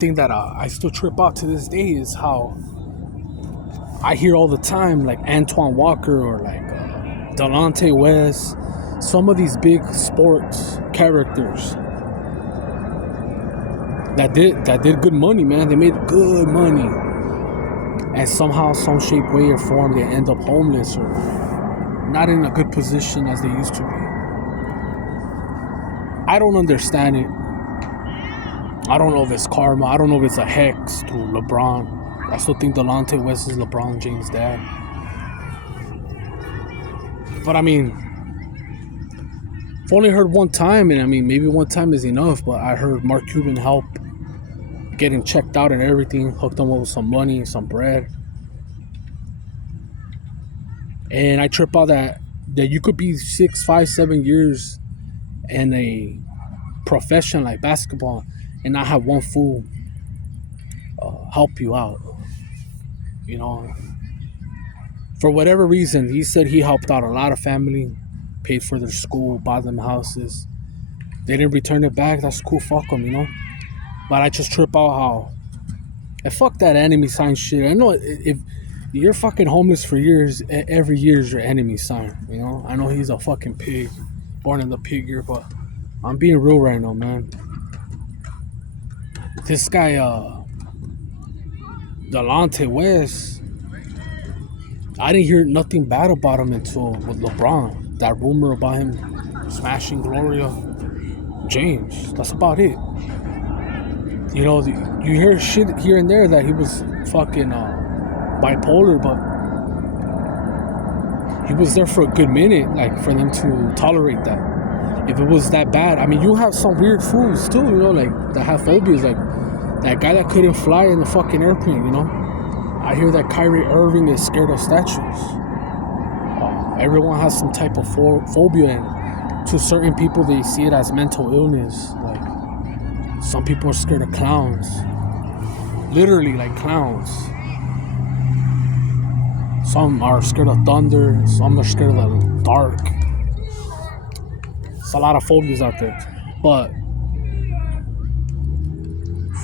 Thing that I still trip out to this day is how I hear all the time like Antoine Walker or like Delonte West, some of these big sports characters that did good money, man. They made good money, and somehow, some shape, way, or form, they end up homeless or not in a good position as they used to be. I don't understand it. I don't know if it's karma. I don't know if it's a hex to LeBron. I still think Delonte West is LeBron James' dad. But I mean, I've only heard one time, and I mean, maybe one time is enough, but I heard Mark Cuban help getting checked out and everything, hooked him up with some money, some bread. And I trip out that you could be 6, 5, 7 years in a profession like basketball and not have one fool help you out. You know, for whatever reason, he said he helped out a lot of family, paid for their school, bought them houses. They didn't return it back. That's cool. Fuck them, you know. But I just trip out how, and fuck that enemy sign shit. I know if you're fucking homeless for years, every year is your enemy sign. You know. I know he's a fucking pig, born in the pig year, but I'm being real right now, man. This guy, Delonte West, I didn't hear nothing bad about him until with LeBron. That rumor about him smashing Gloria James. That's about it. You know, you hear shit here and there that he was fucking bipolar, but he was there for a good minute, like, for them to tolerate that. If it was that bad, I mean, you have some weird fools too, you know, like, that have phobias, like that guy that couldn't fly in the fucking airplane, you know. I hear that Kyrie Irving is scared of statues. Everyone has some type of phobia, and to certain people, they see it as mental illness. Like, some people are scared of clowns. Literally, like clowns. Some are scared of thunder. Some are scared of the dark. It's a lot of phobias out there. But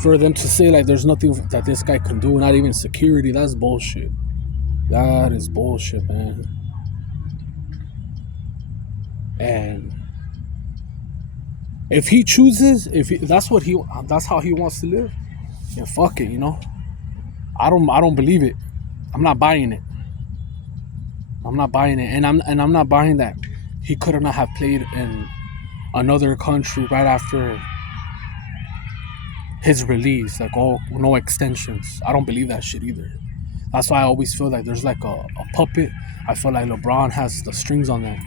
for them to say, like, there's nothing that this guy can do, not even security, that's bullshit. That is bullshit, man. And if he chooses, that's how he wants to live, then fuck it, you know. I don't believe it. I'm not buying it. I'm not buying it, and I'm not buying that he could not have played in another country right after his release, like, oh, no extensions. I don't believe that shit either. That's why I always feel like there's like a puppet. I feel like LeBron has the strings on that.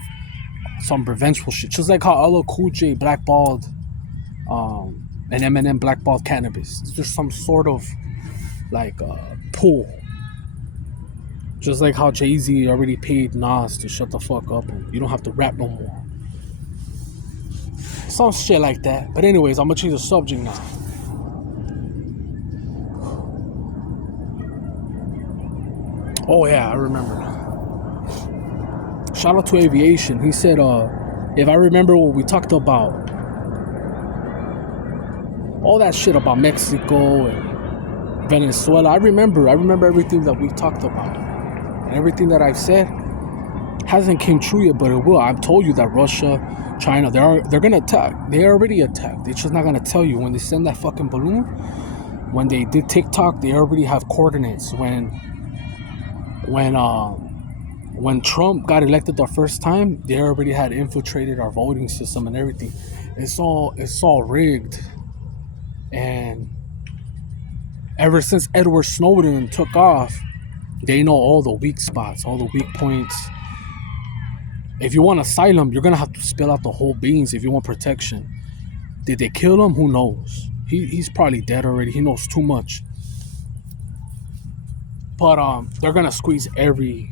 Some revengeful shit, just like how LL Cool J blackballed and Eminem blackballed cannabis. There's some sort of like pull. Just like how Jay-Z already paid Nas to shut the fuck up and you don't have to rap no more. Some shit like that. But anyways, I'm gonna change the subject now. Oh yeah, I remember now. Shout out to Aviation. He said, if I remember what we talked about, all that shit about Mexico and Venezuela, I remember everything that we talked about. And everything that I've said hasn't came true yet, but it will. I've told you that Russia, China, they're gonna attack. They already attacked. They're just not gonna tell you. When they send that fucking balloon, when they did TikTok, they already have coordinates. When Trump got elected the first time, they already had infiltrated our voting system and everything. It's all rigged. And ever since Edward Snowden took off, they know all the weak spots, all the weak points. If you want asylum, you're gonna have to spill out the whole beans if you want protection. Did they kill him? Who knows? He's probably dead already. He knows too much. But they're gonna squeeze every.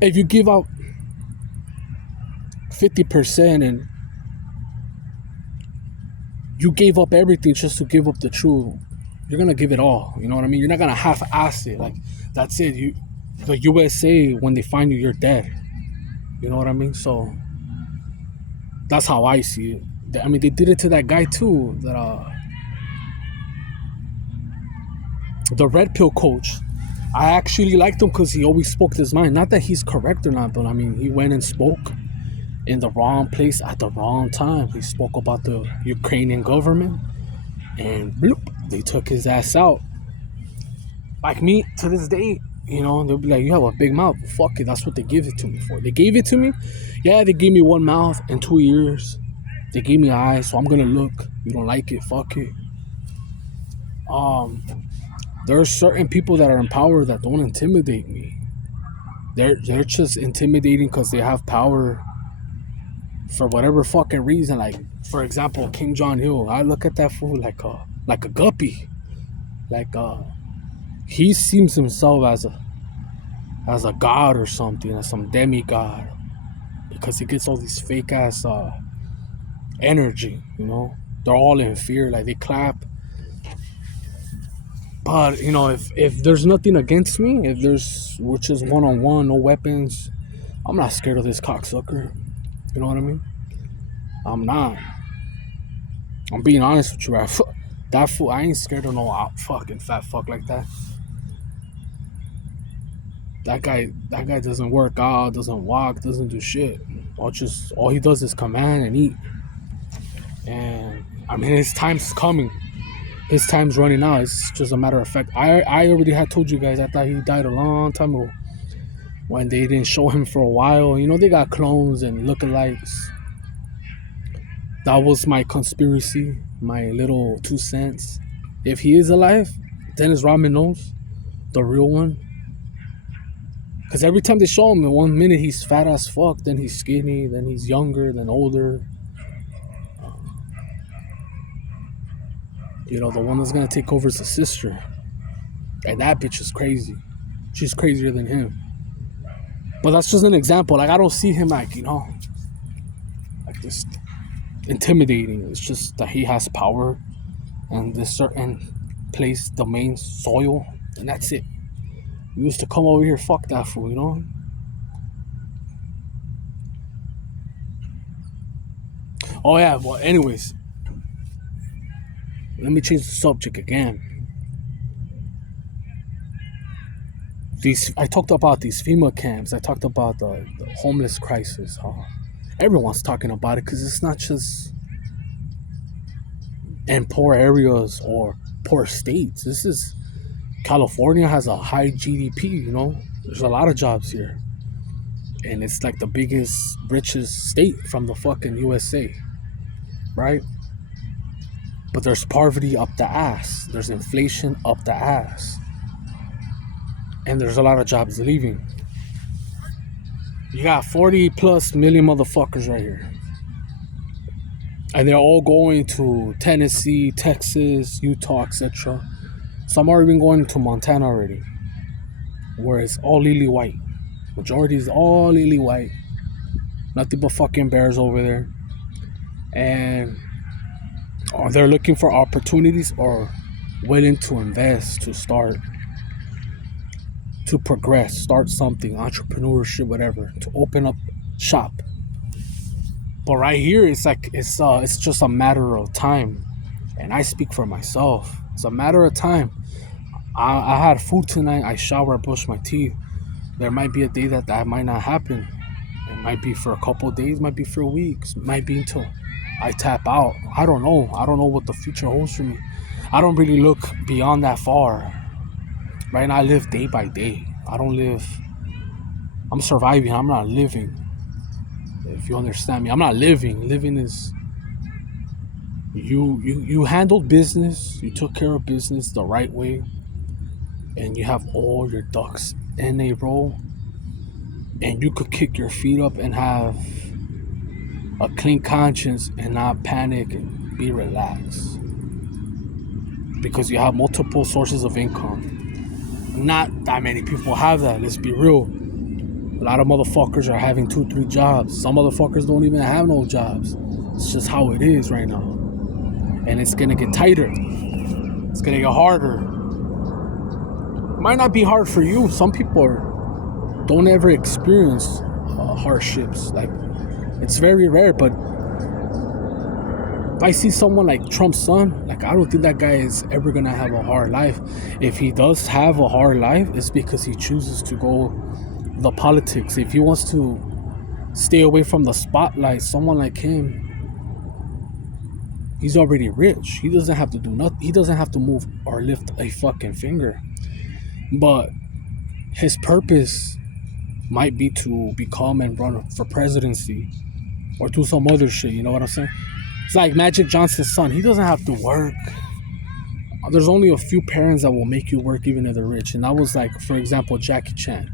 If you give out 50% and you gave up everything just to give up the truth, you're gonna give it all. You know what I mean? You're not gonna half-ass it. Like, that's it. The USA, when they find you, you're dead. You know what I mean? So that's how I see it. I mean, they did it to that guy too. That the red pill coach, I actually liked him because he always spoke his mind. Not that he's correct or not, but I mean, he went and spoke in the wrong place at the wrong time. He spoke about the Ukrainian government, and bloop, they took his ass out. Like me, to this day, they'll be like, you have a big mouth. Fuck it, that's what they give it to me for. They gave it to me. Yeah, they gave me one mouth and 2 ears. They gave me eyes, so I'm gonna look. You don't like it, fuck it. There are certain people that are in power that don't intimidate me. They're just intimidating because they have power for whatever fucking reason. Like, for example, King John Hill. I look at that fool like a guppy. Like he sees himself as a god or something, as some demigod, because he gets all these fake ass energy. They're all in fear. Like, they clap. But if there's nothing against me, if we're just one-on-one, no weapons, I'm not scared of this cocksucker. You know what I mean? I'm not. I'm being honest with you, right? That fool, I ain't scared of no fucking fat fuck like that. That guy doesn't work out, doesn't walk, doesn't do shit. All he does is command and eat. And I mean, his time's coming. His time's running out. It's just a matter of fact. I already had told you guys I thought he died a long time ago. When they didn't show him for a while. They got clones and lookalikes. That was my conspiracy, my little 2 cents. If he is alive, Dennis Rodman knows, the real one. Because every time they show him, in 1 minute he's fat as fuck, then he's skinny, then he's younger, then older. The one that's gonna take over is the sister. And that bitch is crazy. She's crazier than him. But that's just an example. Like, I don't see him like this intimidating. It's just that he has power and this certain place, domain, soil, and that's it. He used to come over here, fuck that fool, Oh yeah, well, anyways, let me change the subject again. I talked about these FEMA camps. I talked about the homeless crisis. Everyone's talking about it because it's not just in poor areas or poor states. California has a high GDP, There's a lot of jobs here. And it's like the biggest, richest state from the fucking USA, right? But there's poverty up the ass. There's inflation up the ass. And there's a lot of jobs leaving. You got 40 plus million motherfuckers right here. And they're all going to Tennessee, Texas, Utah, etc. Some are even going to Montana already, where it's all lily white. Majority is all lily white. Nothing but fucking bears over there. And they're looking for opportunities or willing to invest, to start, to progress, start something, entrepreneurship, whatever, to open up shop. But right here, it's just a matter of time. And I speak for myself. It's a matter of time. I had food tonight. I showered, brushed my teeth. There might be a day that might not happen. It might be for a couple of days, might be for weeks, might be until I tap out. I don't know. I don't know what the future holds for me. I don't really look beyond that far. Right now, I live day by day. I'm surviving. I'm not living. If you understand me, I'm not living. Living is you handled business. You took care of business the right way. And you have all your ducks in a row. And you could kick your feet up and have a clean conscience and not panic and be relaxed. Because you have multiple sources of income. Not that many people have that, let's be real. A lot of motherfuckers are having 2-3 jobs. Some motherfuckers don't even have no jobs. It's just how it is right now. And it's gonna get tighter. It's gonna get harder. It might not be hard for you. Some people don't ever experience hardships. Like, it's very rare, but if I see someone like Trump's son, like I don't think that guy is ever gonna have a hard life. If he does have a hard life, it's because he chooses to go the politics. If he wants to stay away from the spotlight, someone like him, he's already rich. He doesn't have to do nothing. He doesn't have to move or lift a fucking finger. But his purpose might be to become and run for presidency or do some other shit. You know what I'm saying? It's like Magic Johnson's son. He doesn't have to work. There's only a few parents that will make you work even if they're rich. And that was like, for example, Jackie Chan.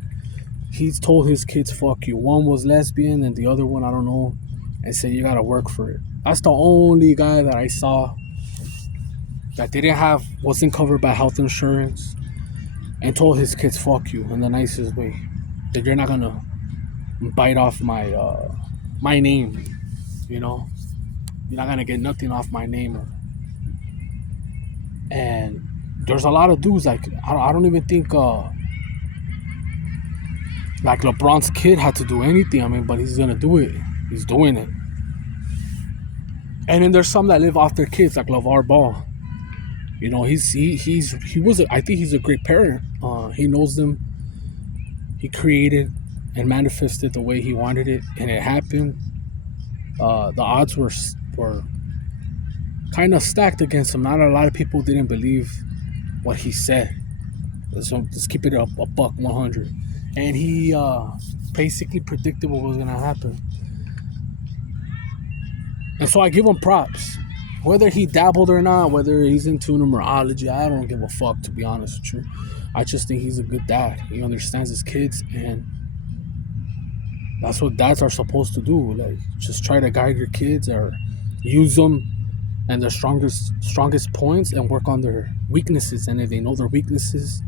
He's told his kids, fuck you. One was lesbian and the other one, I don't know, and said, you gotta work for it. That's the only guy that I saw that wasn't covered by health insurance and told his kids, fuck you, in the nicest way. That you're not gonna bite off my name, you know? You're not gonna get nothing off my name. And there's a lot of dudes, like, I don't even think, like LeBron's kid had to do anything. I mean, but he's gonna do it. He's doing it. And then there's some that live off their kids, like LeVar Ball. You know, I think he's a great parent. He knows them. He created and manifested the way he wanted it, and it happened. The odds were kind of stacked against him. Not a lot of people didn't believe what he said. So let's keep it a buck 100. And he basically predicted what was gonna happen. And so I give him props. Whether he dabbled or not, whether he's into numerology, I don't give a fuck, to be honest with you. I just think he's a good dad. He understands his kids, and that's what dads are supposed to do. Like, just try to guide your kids or use them and their strongest points and work on their weaknesses. And if they know their weaknesses,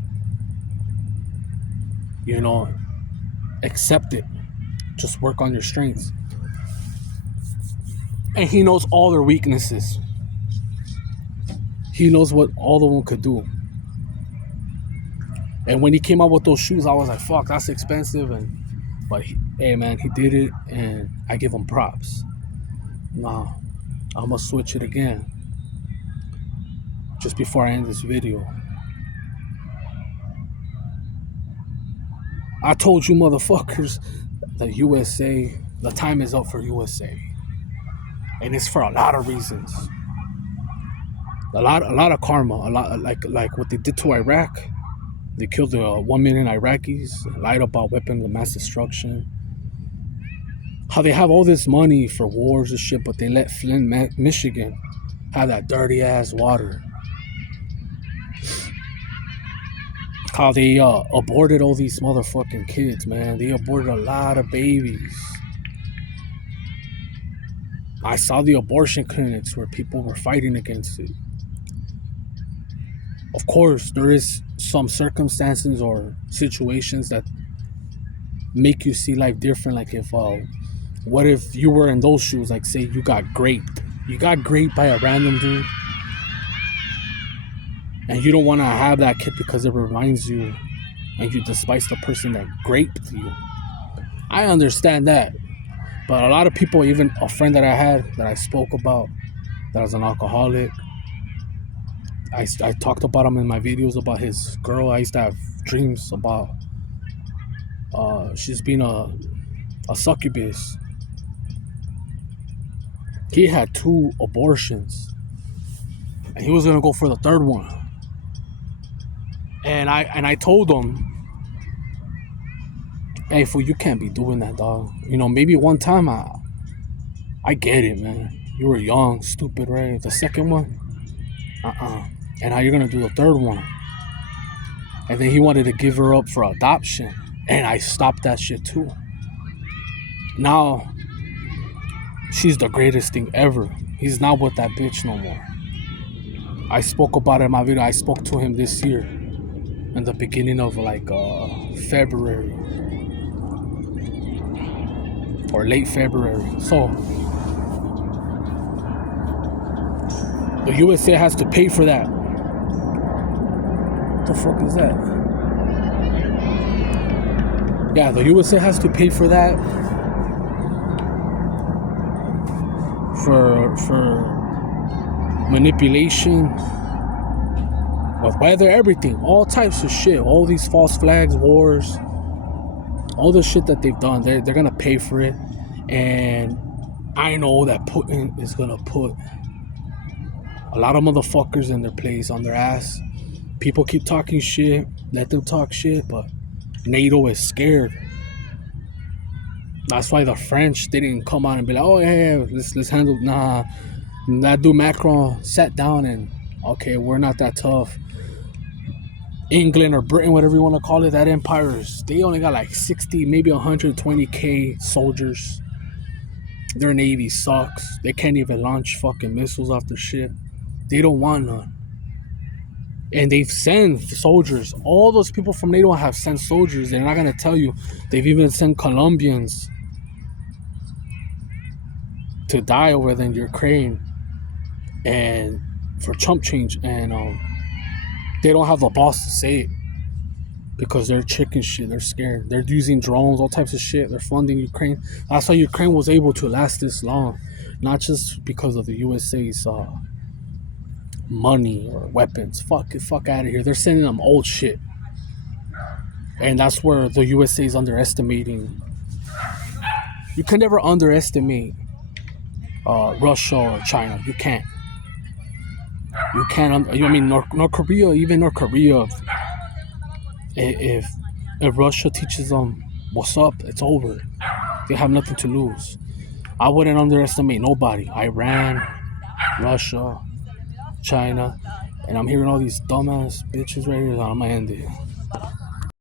you know, accept it. Just work on your strengths. And he knows all their weaknesses. He knows what all of them could do. And when he came out with those shoes, I was like, fuck, that's expensive. But hey, man, he did it, and I give him props. Now, I'm going to switch it again. Just before I end this video. I told you motherfuckers that USA, the time is up for USA. And it's for a lot of reasons. A lot of karma. A lot like what they did to Iraq. They killed 1 million Iraqis, lied about weapons of mass destruction. How they have all this money for wars and shit, but they let Flint, Michigan have that dirty ass water. How they aborted all these motherfucking kids, man. They aborted a lot of babies. I saw the abortion clinics where people were fighting against it. Of course, there is some circumstances or situations that make you see life different. Like what if you were in those shoes? Like, say you got raped. You got raped by a random dude. And you don't want to have that kid because it reminds you and you despise the person that raped you. I understand that. But a lot of people, even a friend that I had that I spoke about, that was an alcoholic, I talked about him in my videos about his girl. I used to have dreams about she's been a succubus. He had 2 abortions, and he was gonna go for the 3rd one. And I told him, hey, fool, you can't be doing that, dog. You know, maybe one time I get it, man. You were young, stupid, right? The 2nd one, and now you're gonna do the 3rd one. And then he wanted to give her up for adoption, and I stopped that shit too. Now she's the greatest thing ever. He's not with that bitch no more. I spoke about it in my video. I spoke to him this year in the beginning of like February or late February. So the USA has to pay for that. What the fuck is that? Yeah, the USA has to pay for that. For manipulation with weather, everything, all types of shit. All these false flags, wars, all the shit that they've done, they're gonna pay for it. And I know that Putin is gonna put a lot of motherfuckers in their place, on their ass. People keep talking shit, let them talk shit, but NATO is scared. That's why the French didn't come out and be like, oh yeah, let's handle. Nah, that dude Macron sat down and, okay, we're not that tough. England or Britain, whatever you want to call it, that empires, they only got like 60, maybe 120k soldiers. Their navy sucks. They can't even launch fucking missiles off their ship. They don't want none. And they've sent soldiers. All those people from NATO have sent soldiers. They're not gonna tell you. They've even sent Colombians to die over there in Ukraine and for chump change. And they don't have the boss to say it because they're chicken shit. They're scared. They're using drones, all types of shit. They're funding Ukraine. That's why Ukraine was able to last this long, not just because of the USA's money or weapons. Fuck out of here. They're sending them old shit, and that's where the USA is underestimating. You can never underestimate Russia or China. You can't. You can't. I mean, North Korea, even North Korea. If Russia teaches them what's up, it's over. They have nothing to lose. I wouldn't underestimate nobody. Iran, Russia, China, and I'm hearing all these dumbass bitches right here. I'm gonna end it.